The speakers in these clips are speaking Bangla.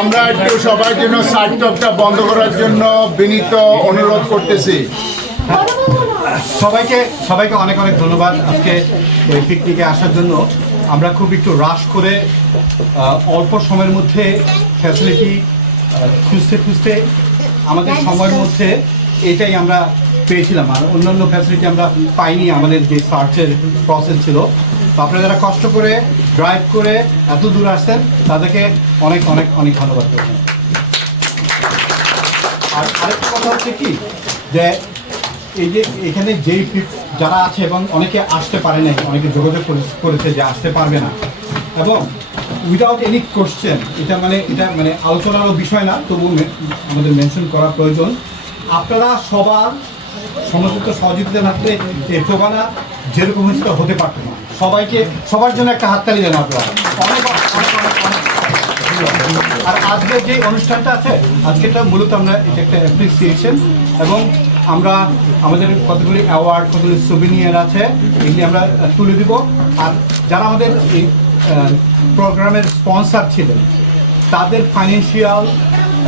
আমরা একটু সবার জন্য সাইড টকটা বন্ধ করার জন্য বিনীত অনুরোধ করতেছি। সবাইকে সবাইকে অনেক অনেক ধন্যবাদ আজকে ওই পিকনিকে আসার জন্য। আমরা খুব একটু রাশ করে অল্প সময়ের মধ্যে ফ্যাসিলিটি খুঁজতে খুঁজতে আমাদের সময়ের মধ্যে এটাই আমরা পেয়েছিলাম। আর অন্যান্য ফ্যাসিলিটি আমরা পাইনি, আমাদের যে সার্চের প্রসেস ছিল। তো আপনারা যারা কষ্ট করে ড্রাইভ করে এত দূর আসছেন, তাদেরকে অনেক অনেক অনেক ধন্যবাদ দেবেন আর আরেকটা কথা হচ্ছে কি, যে এই যে এখানে যেই যারা আছে এবং অনেকে আসতে পারে নাই, অনেকে যোগাযোগ করেছে যে আসতে পারবে না। এবং উইদাউট এনি কোশ্চেন এটা মানে এটা মানে আলোচনারও বিষয় না, তবু আমাদের মেনশন করা প্রয়োজন। আপনারা সবার সমস্ত সহযোগিতা না থাকলে এই প্রবানা যেরকম হতে পারত না। সবাইকে, সবার জন্য একটা হাততালি দেন আপনারা। আর আজকের যে অনুষ্ঠানটা আছে, আজকেটা মূলত আমরা এটা একটা অ্যাপ্রিসিয়েশন এবং আমরা আমাদের কতগুলি অ্যাওয়ার্ড কতগুলি সুবিনিয়ার আছে, এগুলি আমরা তুলে দিব। আর যারা আমাদের এই প্রোগ্রামের স্পন্সার ছিলেন, তাদের ফাইন্যান্সিয়াল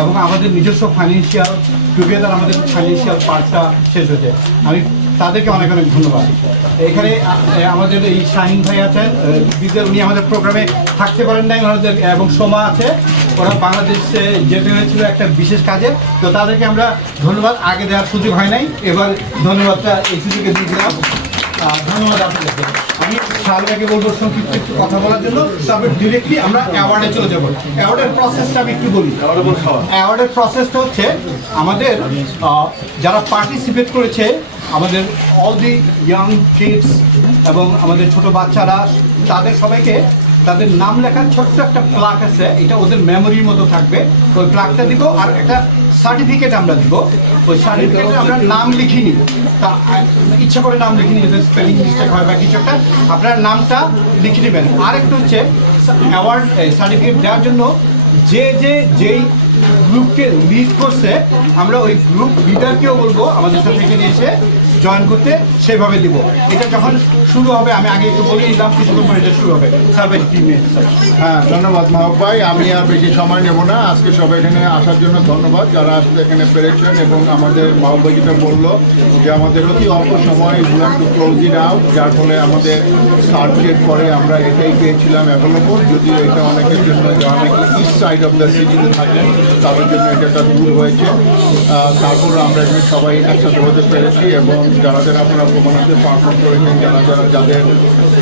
এবং আমাদের নিজস্ব ফাইন্যান্সিয়াল টুগেদার আমাদের ফাইন্যান্সিয়াল পার্টটা শেষ হয়েছে আমি তাদেরকে অনেক অনেক ধন্যবাদ। এখানে আমাদের এই শাহিন ভাই আছেন। এ, বিদ্যা উনি আমাদের প্রোগ্রামে থাকতে পারেন নাই ওনাদের এবং সোমা আছে। ওরা বাংলাদেশে যেতে হয়েছিল একটা বিশেষ কাজে। তো তাদেরকে আমরা ধন্যবাদ। আগে দেওয়ার সুযোগ হয় নাই। এবার ধন্যবাদটা এই সুযোগে দিয়ে দিলাম। আহ, ধন্যবাদ আপনাদেরকে আমি বলব সংক্ষিপ্ত একটু কথা বলার জন্য। তারপর ডিরেক্টলি আমরা অ্যাওয়ার্ডে চলে যাব। অ্যাওয়ার্ডের প্রসেসটা আমি একটু বলি। অ্যাওয়ার্ডের প্রসেসটা হচ্ছে আমাদের যারা পার্টিসিপেট করেছে আমাদের অল দি ইয়াং কিডস এবং আমাদের ছোট বাচ্চারা তাদের সবাইকে তাদের নাম লেখার ছোট্ট একটা প্লাক আছে, এটা ওদের মেমোরির মতো থাকবে। ওই প্লাকটা দিব আর একটা সার্টিফিকেট আমরা দিব। ওই সার্টিফিকেটে আমরা নাম লিখিনি। তা, ইচ্ছা করে নাম লিখিনি স্পেলিং মিস্টেক হয় বা কিছু একটা। আপনার নামটা লিখে নেবেন। আরেকটা হচ্ছে অ্যাওয়ার্ড সার্টিফিকেট দেওয়ার জন্য যে যে, যেই গ্রুপকে লিড করছে, আমরা ওই গ্রুপ লিডারকেও বলব, আমাদের সাথে এখানে এসে জয়েন করতে সেভাবে দিব। এটা যখন শুরু হবে, আমি আগে একটু বলে দিলাম, কিছুক্ষণ এটা শুরু হবে। স্যার ভাই হ্যাঁ ধন্যবাদ মাহব ভাই। আমি আর বেশি সময় নেব না। আজকে সবাই এখানে আসার জন্য ধন্যবাদ। যারা আসতে এখানে পেরেছেন এবং আমাদের মাহব ভাই যেটা বলল, যে আমাদের অতি অল্প সময় উইলাম টু ক্লোজ আউট যার ফলে আমাদের সার্চের পরে আমরা এটাই পেয়েছিলাম অ্যাভেলেবল যদিও এটা অনেকের জন্য নাকি ইস্ট সাইড অফ দ্য সিটিতে থাকেন তাদের জন্য এটা একটা দূর হয়েছে। তারপর আমরা এখানে সবাই একসাথে হতে পেরেছি এবং যারা যারা আপনারা প্রমাণাতে পারফর্ম করেছেন, যারা যারা যাদের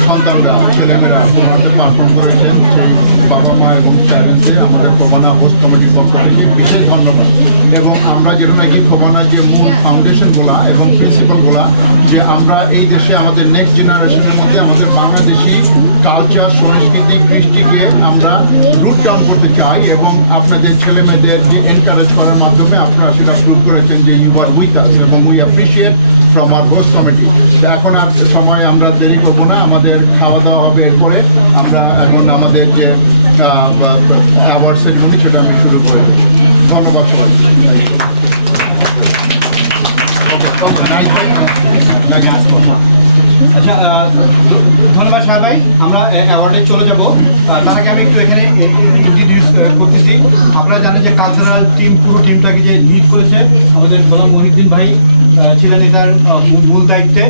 সন্তানরা, ছেলেমেয়েরা প্রমাণাতে পারফর্ম করেছেন, সেই বাবা মা এবং প্যারেন্টসে আমাদের প্রমাণা হোস্ট কমিটির পক্ষ থেকে বিশেষ ধন্যবাদ। এবং আমরা যেটা নাকি প্রমাণার যে মূল ফাউন্ডেশনগুলা এবং প্রিন্সিপালগুলা যে আমরা এই দেশে আমাদের নেক্সট জেনারেশনের মধ্যে আমাদের বাংলাদেশি কালচার সংস্কৃতি, কৃষ্টিকে আমরা রুট ডাউন করতে চাই এবং আপনাদের ছেলে মেয়েদের যে এনকারেজ করার মাধ্যমে আপনারা সেটা প্রুভ করেছেন যে ইউ আর উইথ আস এবং we appreciate from our host committee এখন আর সময় আমরা দেরি করব না, আমাদের খাওয়া দাওয়া হবে এরপরে। আমরা এখন আমাদের যে অ্যাওয়ার্ড সেরিমনি সেটা আমি শুরু করে দেবো। ধন্যবাদ সবাই ওকে ওকে নাইস ভাই নাইস আচ্ছা ধন্যবাদ সাহেব ভাই। আমরা অ্যাওয়ার্ডে চলে যাব। তার আগে আমি একটু এখানে ইন্ট্রোডিউস করতেছি। আপনারা জানেন যে কালচারাল টিম পুরো টিমটাকে যে লিড করেছে আমাদের গোলাম মহিউদ্দিন ভাই ছিলেন এটার মূল দায়িত্বে।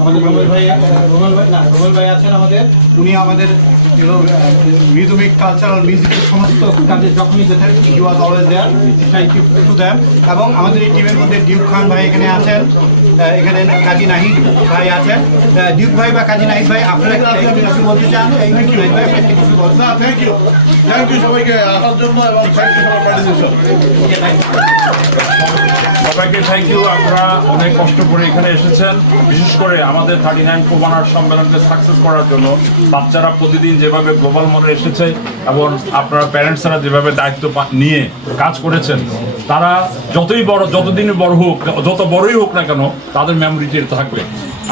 আমাদের ভাই ভাই না ভাই আছেন আমাদের। উনি আমাদের কালচারাল মিউজিকের সমস্ত কাজে যখনই যেতে you was always there thank you to them এবং আমাদের এই টিমের মধ্যে ডিউক খান ভাই এখানে আছেন এখানে কাজী নাহিদ ভাই আছেন। ডিউক ভাই বা কাজী নাহিদ ভাই, আপনারা কিছু বলতে চান এই নাহিদ ভাই কিছু বলতে থ্যাংক ইউ থ্যাংক ইউ সবাইকে, আসার জন্য এবং থ্যাংক ইউ সবার পার্টিসিপেশন সবাইকে থ্যাংক ইউ আপনারা অনেক কষ্ট করে এখানে এসেছেন। বিশেষ করে আমাদের থার্টি নাইন কোবানার সম্মেলনকে সাকসেস করার জন্য বাচ্চারা প্রতিদিন যেভাবে গ্লোবাল মনে এসেছে এবং আপনারা প্যারেন্টসরা যেভাবে দায়িত্ব নিয়ে কাজ করেছেন, তারা যতই বড় যতদিনই বড় হোক, যত বড়ই হোক না কেন, তাদের মেমোরিতে থাকবে।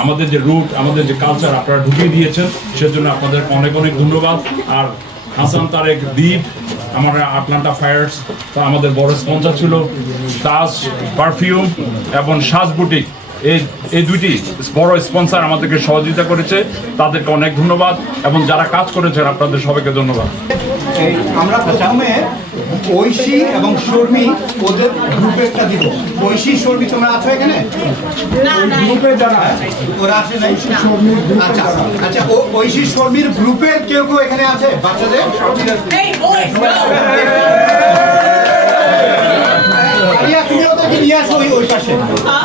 আমাদের যে রুট আমাদের যে কালচার আপনারা ঢুকিয়ে দিয়েছেন, সেজন্য আপনাদের অনেক অনেক ধন্যবাদ। আর হাসান তারেক দ্বীপ আমার আটলান্টা ফায়ার্স, তা আমাদের বড় স্পন্সর ছিল তাস পারফিউম এবং সাজ বুটিক। এই এই দুইটি বড় স্পন্সার আমাদেরকে সহযোগিতা করেছে। তাদেরকে অনেক ধন্যবাদ এবং যারা কাজ করেছেন আপনাদের সবাইকে ধন্যবাদ। আমরা প্রথমে ঐশী এবং শর্মী ওদের গ্রুপে একটা দিব। ঐশী শর্মী তোমরা আছো এখানে? গ্রুপে যারা ওরা আসে নাই? আচ্ছা। আচ্ছা ও ঐশী শর্মীর গ্রুপের কেউ কেউ এখানে আছে? বাচ্চাদের? নিয়ে আসো ওই ওই পাশে।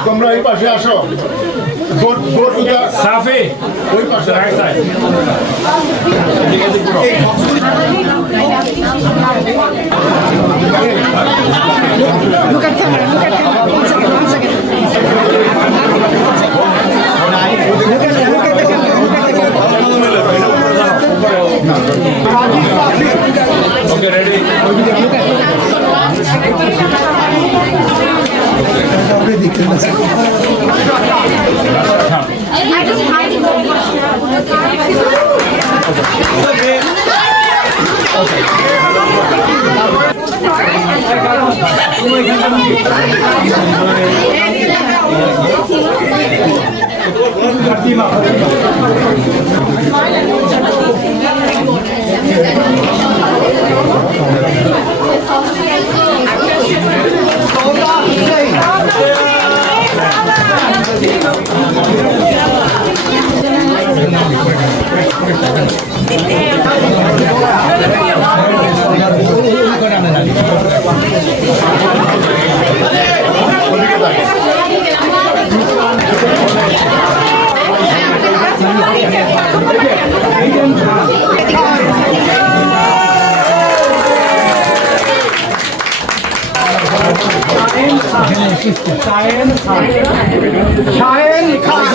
তোমরা এই পাশে আসো। সাফি ওই পাশে right side Look at camera, look at camera. One second, one second. Look at, look at the camera, look at the camera. Okay ready I just hide Shahen Khan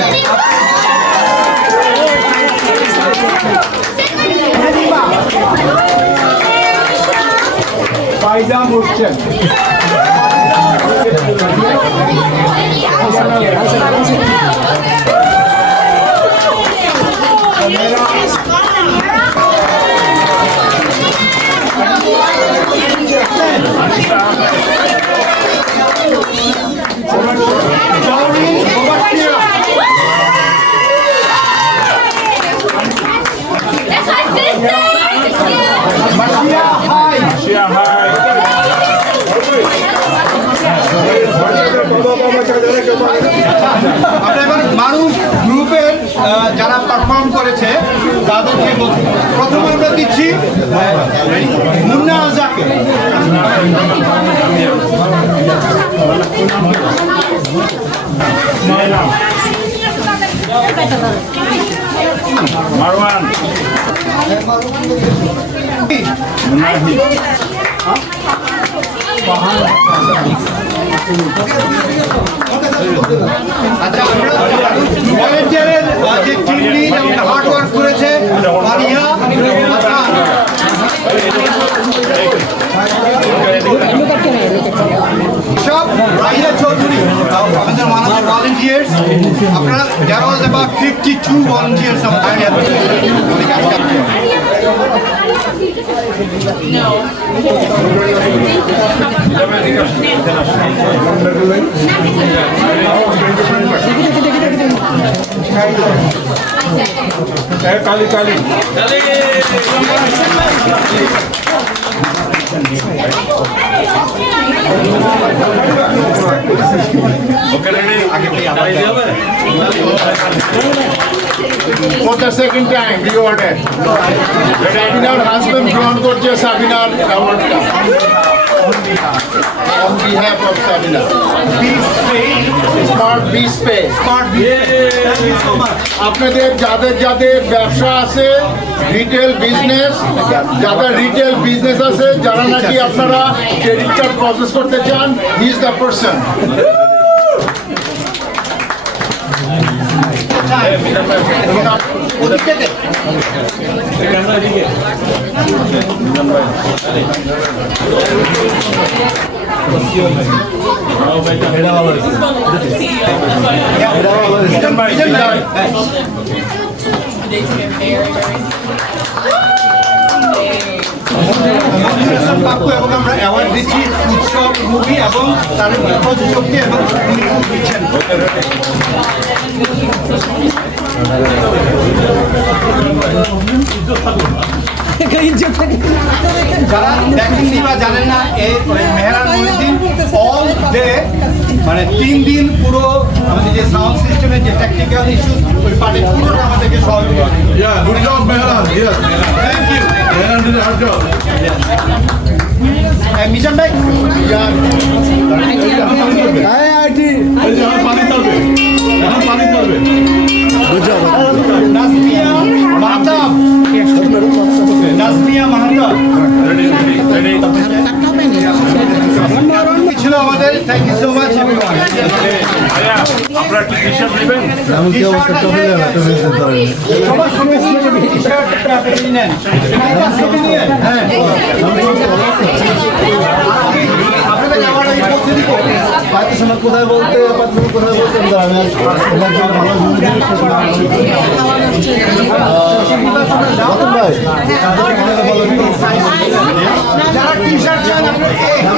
Faiza Murshed Zarin perform করেছে তাদেরকে প্রথম আমরা দিচ্ছি মুন্না আজাকে। মারওয়ান। মুনাহি আচ্ছা ভলেন্টিয়ারের যে টিম লিড হার্ড ওয়ার্ক করেছে মারিয়া আচ্ছা সব রাইয়া চৌধুরী আমাদের আমাদের ভলেন্টিয়ার্স আপনারা there was about 52 volunteers of Raia কালি কালি okay ready for the second time rewarded সাবিনার husband গ্রহণ করছে সাবিনার অ্যাওয়ার্ডটা on behalf of Sabina smart B space আপনাদের, যাদের যাদের ব্যবসা আছে রিটেল বিজনেস যাদের রিটেল বিজনেস আছে, যারা নাকি আপনারা ক্রেডিট কার্ড প্রসেস করতে চান is the person They it very, very এবং আমরা অ্যাওয়ার্ড দিচ্ছি উৎসব মুভি এবং তার প্রযোজককে এবং দিচ্ছেন। যারা দেখেননি বা জানেন না এই ওই মেহরান মহিউদ্দিন অল ডে মানে তিন দিন পুরো আমাদের যে সাউন্ড সিস্টেমের যে টেকনিক্যাল ইস্যু ওই পার্টি পুরোটা আমাদেরকে সহযোগিতা. থ্যাংক ইউ മിഷൻ আপনারা কি শার্ট নেবেন? হ্যাঁ। দিব পাকিস্তান কোথায় বলতে পাকিস্তান কোথায় বলতে আমি যারা টি-শার্ট চান আপনারা